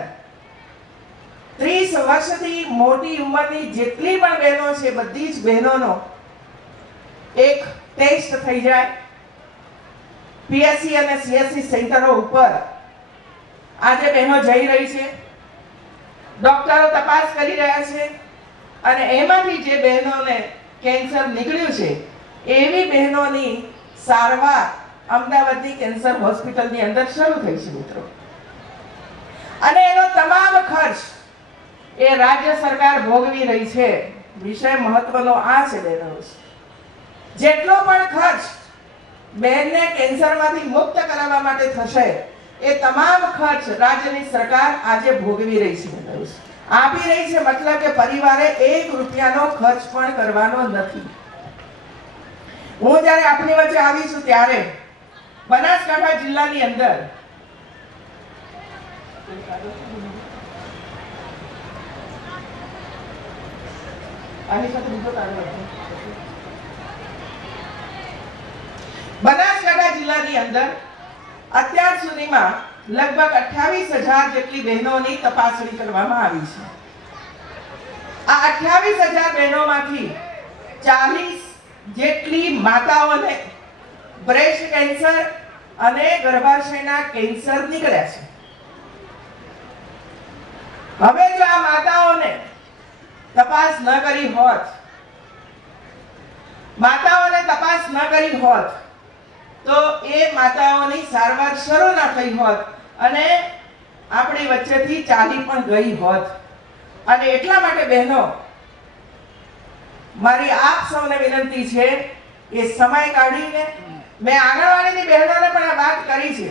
30 વર્ષથી મોટી ઉંમરની જેટલી પણ બહેનો છે બધી જ બહેનોનો એક ટેસ્ટ થઈ જાય. પીએસસી અને સીએસસી સેન્ટરો ઉપર આજે બહેનો જઈ રહી છે, ડોક્ટરો તપાસ કરી રહ્યા છે અને એમાંથી જે બહેનોને કેન્સર નીકળ્યું છે એવી બહેનોની સારવાર અમદાવાદની કેન્સર હોસ્પિટલની અંદર શરૂ થઈ છે મિત્રો. અને એનો તમામ ખર્ચ એ રાજ્ય સરકાર ભોગવી રહી છે. વિષય મહત્વનો આ છે બહેનો, જેટલો પણ ખર્ચ બહેનને કેન્સરમાંથી મુક્ત કરાવવા માટે થશે એ તમામ ખર્ચ રાજ્યની સરકાર આજે ભોગવી રહી છે, આપી રહી છે. મતલબ કે પરિવારે 1 રૂપિયાનો ખર્ચ પણ કરવાનો નથી. હું જ્યારે આપની વચ્ચે આવી છું ત્યારે બનાસકાંઠા જિલ્લાની અંદર બનાસકાંઠા જિલ્લાની અંદર અત્યાર સુધીમાં લગભગ 28,000 જેટલી બહેનોની તપાસણી કરવામાં આવી છે. આ 28,000 બહેનોમાંથી 40 જેટલી માતાઓને બ્રેસ્ટ કેન્સર અને ગર્ભાશયના કેન્સર નીકળ્યા છે. હવે જો આ માતાઓને તપાસ ન કરી હોત તો એ માતાઓની સારવાર શરૂ ના થઈ હોત અને આપણી વચ્ચેથી ચાલી પણ ગઈ હોત. અને એટલા માટે બહેનો, મારી આપ સૌને વિનંતી છે કે સમય કાઢીને મેં આંગણવાડીની બહેનોને પણ આ વાત કરી છે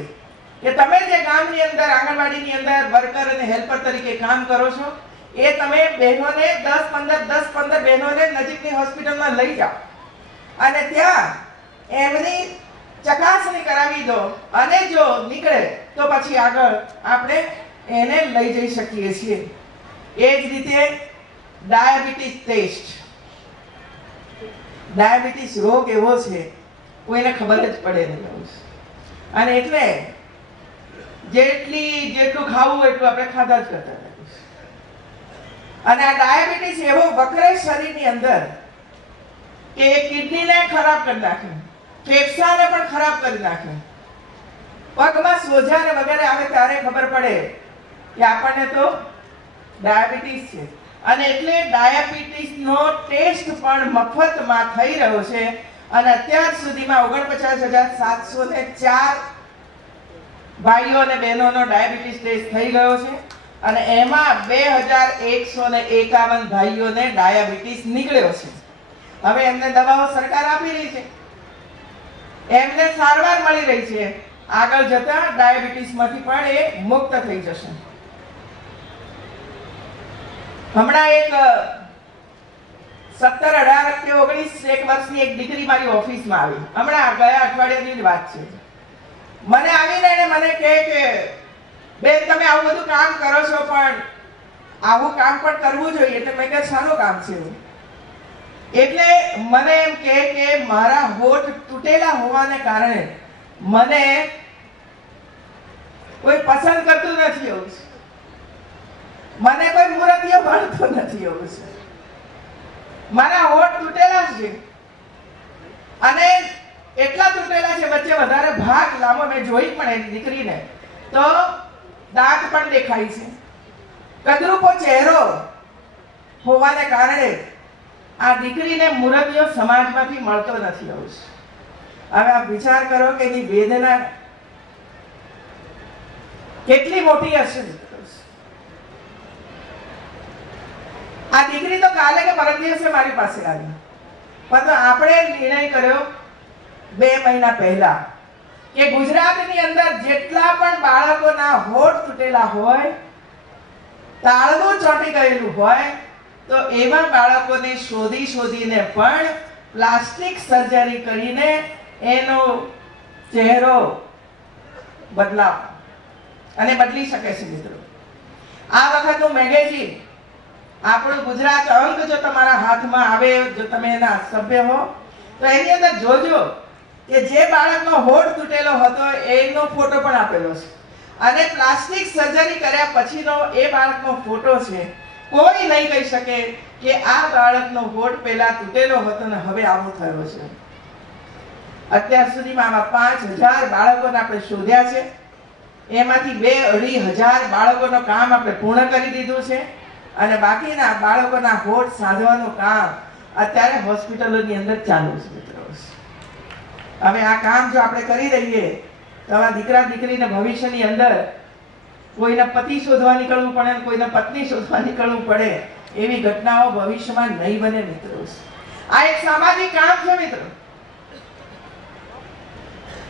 કે તમે જે ગામની અંદર આંગણવાડીની અંદર વર્કર અને હેલ્પર તરીકે કામ કરો છો એ તમે બહેનોને 10-15 બહેનોને નજીકની હોસ્પિટલમાં લઈ જાઓ અને ત્યાં એમની ચકાસણી કરાવી દો અને જો નીકળે તો પછી આગળ આપણે એને લઈ જઈ શકીએ છીએ. એ જ રીતે ડાયાબિટીસ ટેસ્ટ, ડાયાબિટીસ રોગ એવો છે કોઈને ખબર જ પડે નહીં. અને એટલે જેટલું ખાવું એટલું આપણે ખાધા જ કરતા. અને આ ડાયાબિટીસ એવો વકરે શરીરની અંદર કે કિડનીને ખરાબ કરી નાખે, ફેફસાને પણ ખરાબ કરી નાખે. પગમાં સોજા ને વગેરે આવે ત્યારે ખબર પડે કે આપણને તો ડાયાબિટીસ છે. અને એટલે ડાયાબિટીસનો ટેસ્ટ પણ મફતમાં થઈ રહ્યો છે. અને અત્યાર સુધીમાં 49,704 ભાઈઓ અને બહેનોનો ડાયાબિટીસ ટેસ્ટ થઈ ગયો છે. અને એમાં 2,151 ભાઈઓને ડાયાબિટીસ નીકળ્યો છે. હવે એમને દવાઓ સરકાર આપી રહી છે, એમને સારવાર મળી રહી છે. આગળ જતા ડાયાબિટીસમાંથી પણ એ મુક્ત થઈ જશે. હમણાં એક 17, 18 કે 19 વર્ષની એક દીકરી મારી ઓફિસમાં આવી. હમણાં ગયા અઠવાડિયાની જ વાત છે. મને આવીને એને મને કહે કે બેન તમે આવું બધું કામ કરો છો પણ આવું કામ પણ કરવું જોઈએ. એટલે મેં કહ્યું શાનું કામ છે? એટલે મને એમ કહે કે મારા હોઠ તૂટેલા હોવાને કારણે મને કોઈ પસંદ કરતું નથી એવું છે, મને કોઈ મૂર્તિઓ ભણતું નથી એવું છે. મારા હોઠ તૂટેલા છે અને એટલા તૂટેલા છે વચ્ચે વધારે ભાગ લાંબો મેં જોઈ પણ એની દીકરીને તો દાંત પણ દેખાય છે. કદરૂપો ચહેરો હોવાને કારણે આ દીકરીને મૂર્તિઓ સમાજમાંથી મળતો નથી એવું છે. હવે આપ વિચાર કરો કે એની વેદના કેટલી મોટી હશે. આ દીકરી તો કાલે કે પરમ દિવસે મારી પાસે આવી, પણ આપણે નિર્ણય કર્યો 2 મહિના પહેલા કે ગુજરાતની અંદર જેટલા પણ બાળકોના હોઠ તૂટેલા હોય, તાળવું ચોંટી ગયેલું હોય તો એવા બાળકોને શોધીને પણ પ્લાસ્ટિક સર્જરી કરીને એનો ચહેરો બદલાવ અને બદલી શકે છે. મિત્રો, આ વખતનું મેગેઝિન આપણું ગુજરાત અંક જો તમારા હાથમાં આવે, જો તમે એના સભ્ય હો તો એની અંદર જોજો કે જે બાળકનો હોઠ તૂટેલો હતો એનો ફોટો પણ આપેલો છે અને પ્લાસ્ટિક સર્જરી કર્યા પછીનો એ બાળકનો ફોટો છે. કોઈ નહીં કહી શકે કે આ બાળકનો હોઠ પહેલા તૂટેલો હતો ને હવે આવો થયો છે. અત્યાર સુધીમાં આમાં 5,000 બાળકોને આપણે શોધ્યા છે. એમાંથી 2-2,500 બાળકોનું કામ આપણે પૂર્ણ કરી દીધું છે અને બાકીના બાળકોના હોઠ સાધવાનું કામ અત્યારે હોસ્પિટલોની અંદર ચાલુ છે મિત્રો. હવે આ કામ જો આપણે કરી રહીએ તો આ દીકરા દીકરીને ભવિષ્યની અંદર કોઈને પતિ શોધવા નીકળવું પડે, કોઈને પત્ની શોધવા નીકળવું પડે, એવી ઘટનાઓ ભવિષ્યમાં નહીં બને મિત્રો. આ એક સામાજિક કામ છે મિત્રો.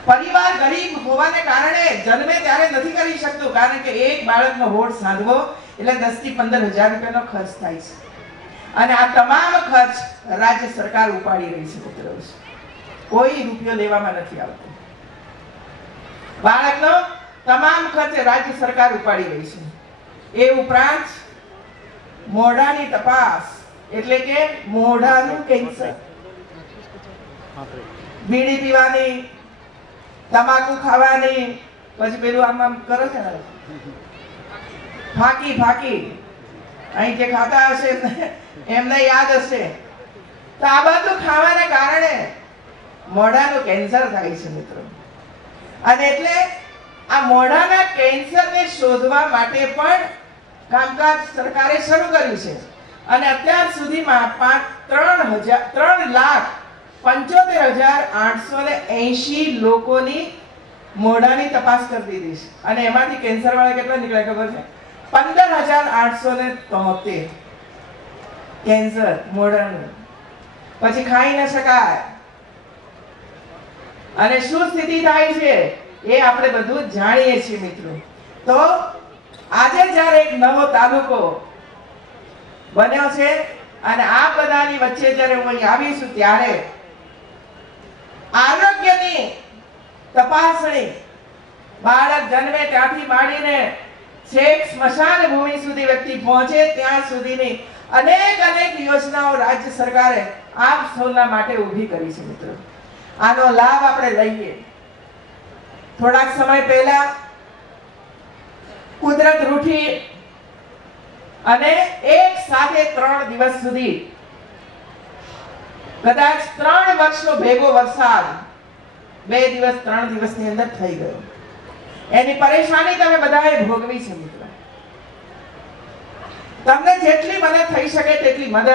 પરિવાર ગરીબ હોવાને કારણે જન્મે ત્યારે નથી કરી શકતું, કારણ કે એક બાળકનો હોડ સાંધવો એટલે 10 થી 15,000 રૂપિયાનો ખર્ચ થાય છે. અને આ તમામ ખર્ચ રાજ્ય સરકાર ઉપાડી રહી છે મિત્રો. કોઈ રૂપિયો લેવામાં નથી આવતો. બાળકનો તમામ ખર્ચ રાજ્ય સરકાર ઉપાડી રહી છે. એ ઉપરાંત મોઢાની તપાસ એટલે કે મોઢાનું કેન્સર, બીડી પીવાની, તમાકુ ખાવાની, પછી પેલું આમ કરો છે ને ફાકી અહીં જે ખાતા હશે એમને યાદ હશે. તો આ બધું ખાવાના કારણે મોઢાનું કેન્સર થાય છે મિત્રો. અને એટલે આ મોઢાના કેન્સરને શોધવા માટે પણ કામકાજ સરકારે શરૂ કર્યું છે. અને અત્યાર સુધીમાં 3,75,880 લોકોની મોઢાની તપાસ કરી દીધી છે. અને એમાંથી કેન્સર વાળા કેટલા નીકળ્યા ખબર છે? 15,873 કેન્સર મોઢાનું. પછી ખાઈ ન શકાય. અને શું સ્થિતિ થાય છે એ આપણે બધું જાણીએ છીએ મિત્રો. તો આજે જ્યારે એક નવો તાલુકો બન્યો છે અને આ બધાની વચ્ચે જ્યારે હું અહીં આવીશું ત્યારે આરોગ્યની તપાસણી બાળક જન્મે ત્યાંથી માંડીને છેક સ્મશાન ભૂમિ સુધી વ્યક્તિ પહોંચે ત્યાં સુધીની અનેક યોજનાઓ રાજ્ય સરકારે આપ સૌના માટે ઊભી કરી છે મિત્રો. આનો લાભ આપણે લઈએ. થોડાક સમય પહેલા કુદરત રૂઠી અને એક સાથે 3 દિવસ સુધી કદાચ 3 વર્ષનો ભેગો વરસાદ 2 દિવસ 3 દિવસની અંદર થઈ ગયો. એની પરેશાની તમે બધાએ ભોગવી છે મિત્રો. તમને જેટલી મદદ થઈ શકે તેટલી મદદ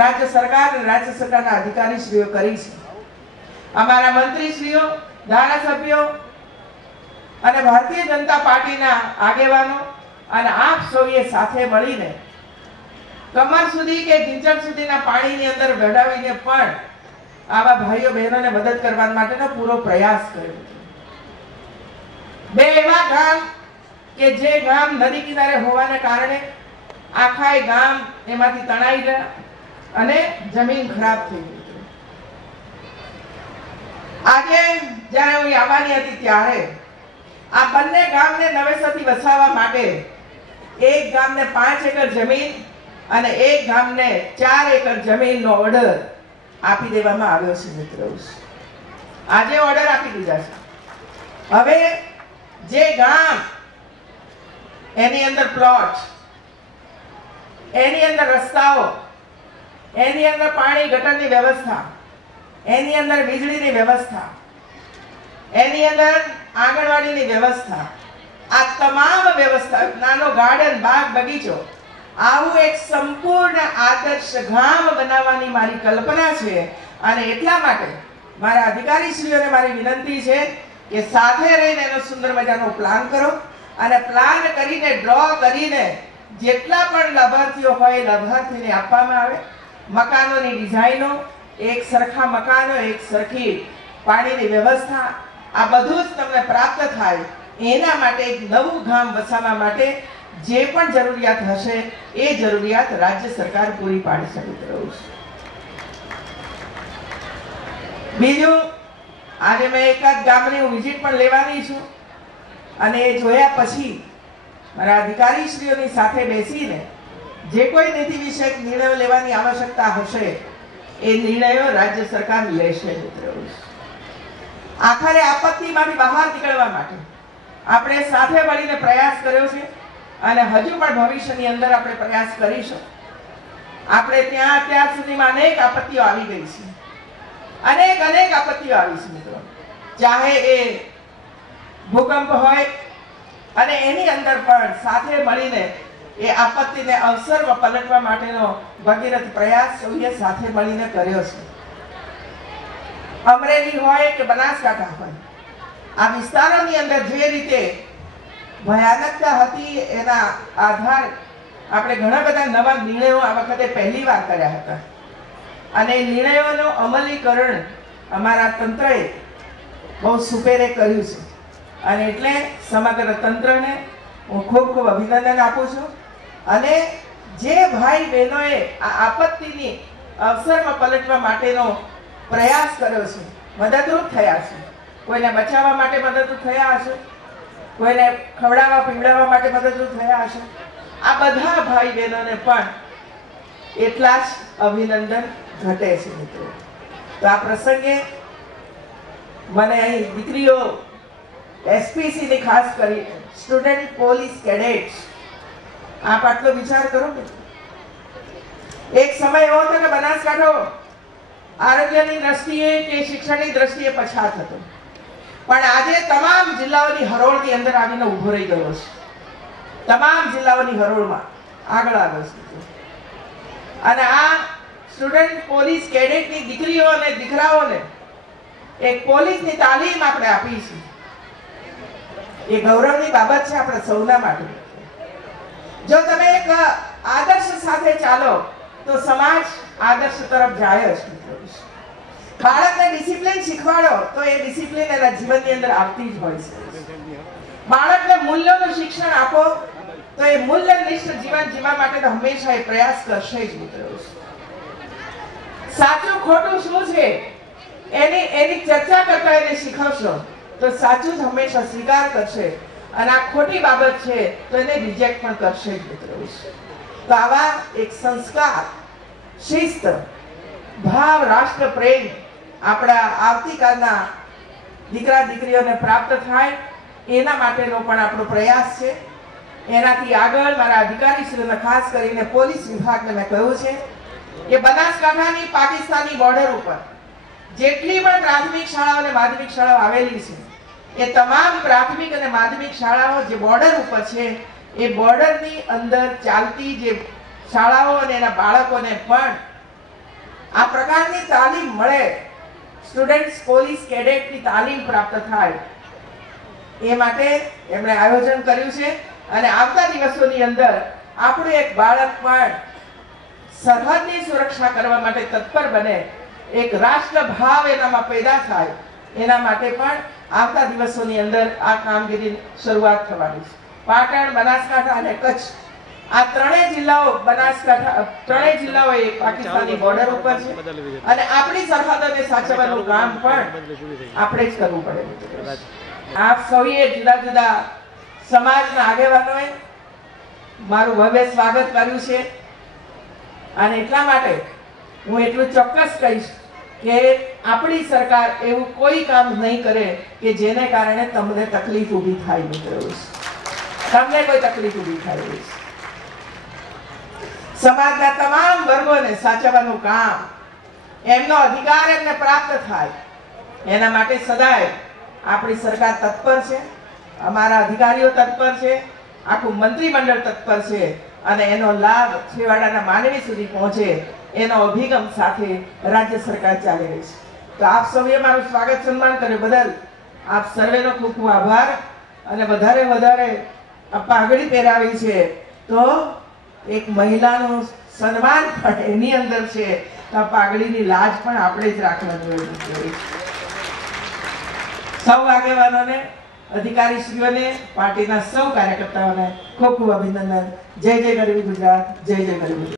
રાજ્ય સરકાર અને રાજ્ય સરકારના અધિકારીશ્રીઓ કરી છે. અમારા મંત્રીશ્રીઓ, ધારાસભ્યો અને ભારતીય જનતા પાર્ટીના આગેવાનો અને આપ સૌએ સાથે મળીને કમર સુધી કે ઢીંચણ સુધીના પાણીની અંદર વડાવીને પણ આવા ભાઈઓ બહેનોને મદદ કરવા માટેનો પૂરો પ્રયાસ કર્યો. 2 એવા ગામ કે જે ગામ નદી કિનારે હોવાને કારણે આખા ગામ એમાંથી તણાઈ ગયા અને જમીન ખરાબ થઈ ગઈ. આજે જ્યારે હું આવવાની હતી ત્યારે આ બંને ગામને નવેસરથી વસાવવા માટે એક ગામને 5 એકર જમીન અને એક ગામને 4 એકર જમીનનો ઓર્ડર આપી દેવામાં આવ્યો છે મિત્રો. આજે ઓર્ડર આપી દીધા છે. હવે જે ગામ એની અંદર પ્લોટ, એની અંદર રસ્તાઓ, એની અંદર પાણી ગટરની વ્યવસ્થા, એની અંદર વીજળીની વ્યવસ્થા, એની અંદર આંગણવાડીની વ્યવસ્થા, આ તમામ વ્યવસ્થા, નાનો ગાર્ડન, બાગ બગીચો, આવું એક સંપૂર્ણ આદર્શ ગામ બનાવવાની મારી કલ્પના છે. અને એટલા માટે મારા અધિકારીશ્રીઓને મારી વિનંતી છે કે સાથે રહીને એનો સુંદર મજાનો પ્લાન કરો અને પ્લાન કરીને ડ્રો કરીને જેટલા પણ લાભાર્થીઓ હોય લાભાર્થીને આપવામાં આવે. મકાનોની ડિઝાઇનો, એક સરખા મકાનો, એક સરખી પાણીની વ્યવસ્થા, આ બધું જ તમને પ્રાપ્ત થાય એના માટે એક નવું ગામ વસાવવા માટે જે પણ જરૂરિયાત હશે એ જરૂરિયાત રાજ્ય સરકાર પૂરી પાડી શકે. બીજું, આજે મેં એકાદ ગામની વિઝિટ પણ લેવાની છું અને એ જોયા પછી મારા અધિકારીશ્રીઓની સાથે બેસીને જે કોઈ નીતિ વિષયક નિર્ણયો લેવાની આવશ્યકતા હશે એ નિર્ણયો રાજ્ય સરકાર લેશે. આખરે આપત્તિમાંથી બહાર નીકળવા માટે આપણે સાથે મળીને પ્રયાસ કર્યો છે અને હજુ પણ ભવિષ્યની અંદર આપણે પ્રયાસ કરીશું. આપણે ત્યાં અત્યાર સુધીમાં અનેક આપત્તિઓ આવી ગઈ છે, અનેક આપત્તિઓ આવી છે મિત્રો. ચાહે એ ભૂકંપ હોય અને એની અંદર પણ સાથે મળીને એ આપત્તિને અવસરમાં પલટવા માટેનો ભગીરથ પ્રયાસ સૌએ સાથે મળીને કર્યો છે. અમરેલી હોય કે બનાસકાંઠા હોય, આ વિસ્તારોની અંદર જે રીતે ભયાનકતા હતી એના આધારે આપણે ઘણા બધા નવા નિર્ણયો આ વખતે પહેલી વાર કર્યા હતા અને એ નિર્ણયોનું અમલીકરણ અમારા તંત્રએ બહુ સુપેરે કર્યું છે અને એટલે સમગ્ર તંત્રને હું ખૂબ ખૂબ અભિનંદન આપું છું. અને જે ભાઈ બહેનોએ આ આપત્તિની અવસરમાં પલટવા માટેનો પ્રયાસ કર્યો છે, મદદરૂપ થયા છે, કોઈને બચાવવા માટે મદદરૂપ થયા હશે, કોઈને ખવડાવવા પીવડાવવા માટે મદદરૂપ થયા હશે, આ બધા ભાઈ બહેનોને પણ એટલા જ અભિનંદન ઘટે છે મિત્રો. તો આ પ્રસંગે મને અહીં દીકરીઓ એસપીસી ની ખાસ કરી સ્ટુડન્ટ પોલીસ કેડેટ્સ, આપ આટલો વિચાર કરો કે એક સમય એવો હતો કે બનાસકાંઠો આરોગ્યની દ્રષ્ટિએ કે શિક્ષણની દ્રષ્ટિએ પછાત હતો, પણ આજે તમામ જિલ્લાઓની હરોળની અંદર આવીને ઉભો રહી ગયો છે. તમામ જિલ્લાઓની હરોળમાં આગળ આવે છે અને આ સ્ટુડન્ટ પોલીસ કેડેટની દીકરીઓ અને દીકરાઓને એક પોલીસની તાલીમ આપણે આપી છે. એ ગૌરવની બાબત છે આપણા સૌના માટે. જો તમે એક આદર્શ સાથે ચાલો તો સમાજ આદર્શ તરફ જાય જ. બાળકને ડિસિપ્લિન શીખવાડો તો એ ડિસિપ્લિન એના જીવનની અંદર આવતી જ હોય છે. બાળકને મૂલ્યોનું શિક્ષણ આપો તો એ મૂલ્યનિષ્ઠ જીવન જીવવા માટે તો હંમેશા એ પ્રયાસ કરશે જ મિત્રો. સાચું ખોટું શું છે એની ચર્ચા કરતા એને શીખવશો તો સાચું જ હંમેશા સ્વીકાર કરશે અને આ ખોટી બાબત છે તો એને રિજેક્ટ પણ કરશે જ મિત્રો. તો આવા એક સંસ્કાર, શિસ્ત, ભાવ, રાષ્ટ્ર પ્રેમ આપણા આવતીકાલના દીકરા દીકરીઓને પ્રાપ્ત થાય એના માટેનો પણ આપણો પ્રયાસ છે. એનાથી આગળ મારા અધિકારીશ્રીઓને ખાસ કરીને પોલીસ વિભાગને મેં કહ્યું છે કે બનાસકાંઠાની પાકિસ્તાની બોર્ડર ઉપર જેટલી પણ પ્રાથમિક શાળાઓ અને માધ્યમિક શાળાઓ આવેલી છે એ તમામ પ્રાથમિક અને માધ્યમિક શાળાઓ જે બોર્ડર ઉપર છે એ બોર્ડરની અંદર ચાલતી જે શાળાઓ અને એના બાળકોને પણ આ પ્રકારની તાલીમ મળે, સ્ટુડન્ટ્સ પોલીસ કેડેટની તાલીમ પ્રાપ્ત થાય એ માટે એમણે આયોજન કર્યું છે. અને આવતા દિવસોની અંદર આપણું એક બાળક પણ સરહદની સુરક્ષા કરવા માટે તત્પર બને, એક રાષ્ટ્ર ભાવ એનામાં પેદા થાય એના માટે પણ આવતા દિવસોની અંદર આ કામગીરી શરૂઆત થવાની છે. પાટણ, બનાસકાંઠા અને કચ્છ આ ત્રણેય જિલ્લાઓ ત્રણેય જિલ્લાઓ એ પાકિસ્તાની બોર્ડર ઉપર છે અને આપણી સરહદોને સાચવવાનું કામ પણ આપણે જ કરવું પડે. આપ સૌએ જુદા જુદા સમાજના આગેવાનોએ મારું ભવ્ય સ્વાગત કર્યું છે અને એટલા માટે હું એટલું ચોક્કસ કહીશ કે આપણી સરકાર એવું કોઈ કામ નહીં કરે કે જેને કારણે તમને તકલીફ ઊભી થાય મિત્રો. તમને કોઈ તકલીફ ઊભી થાય. સમાજના તમામ વર્ગોને સાચવવાનું કામ, એમનો અધિકાર એમને પ્રાપ્ત થાય એના માટે સદાય આપણી સરકાર તત્પર છે, અમારા અધિકારીઓ તત્પર છે, આખું મંત્રીમંડળ તત્પર છે અને એનો લાભ છેવાડાના માનવી સુધી પહોંચે એનો અભિગમ સાથે રાજ્ય સરકાર ચાલી રહી છે. તો આપ સૌએ મારું સ્વાગત સન્માન કર્યું બદલ આપ સર્વેનો ખૂબ ખૂબ આભાર. અને વધારે પાઘડી પહેરાવી છે તો એક મહિલાનું સન્માન પણ એની અંદર છે. તો પાઘડીની લાજ પણ આપણે જ રાખવાની હોય. સૌ આગેવાનોને, અધિકારીશ્રીઓને, પાર્ટીના સૌ કાર્યકર્તાઓને ખૂબ ખૂબ અભિનંદન. જય જય ગરવી ગુજરાત, જય જય ગરવી.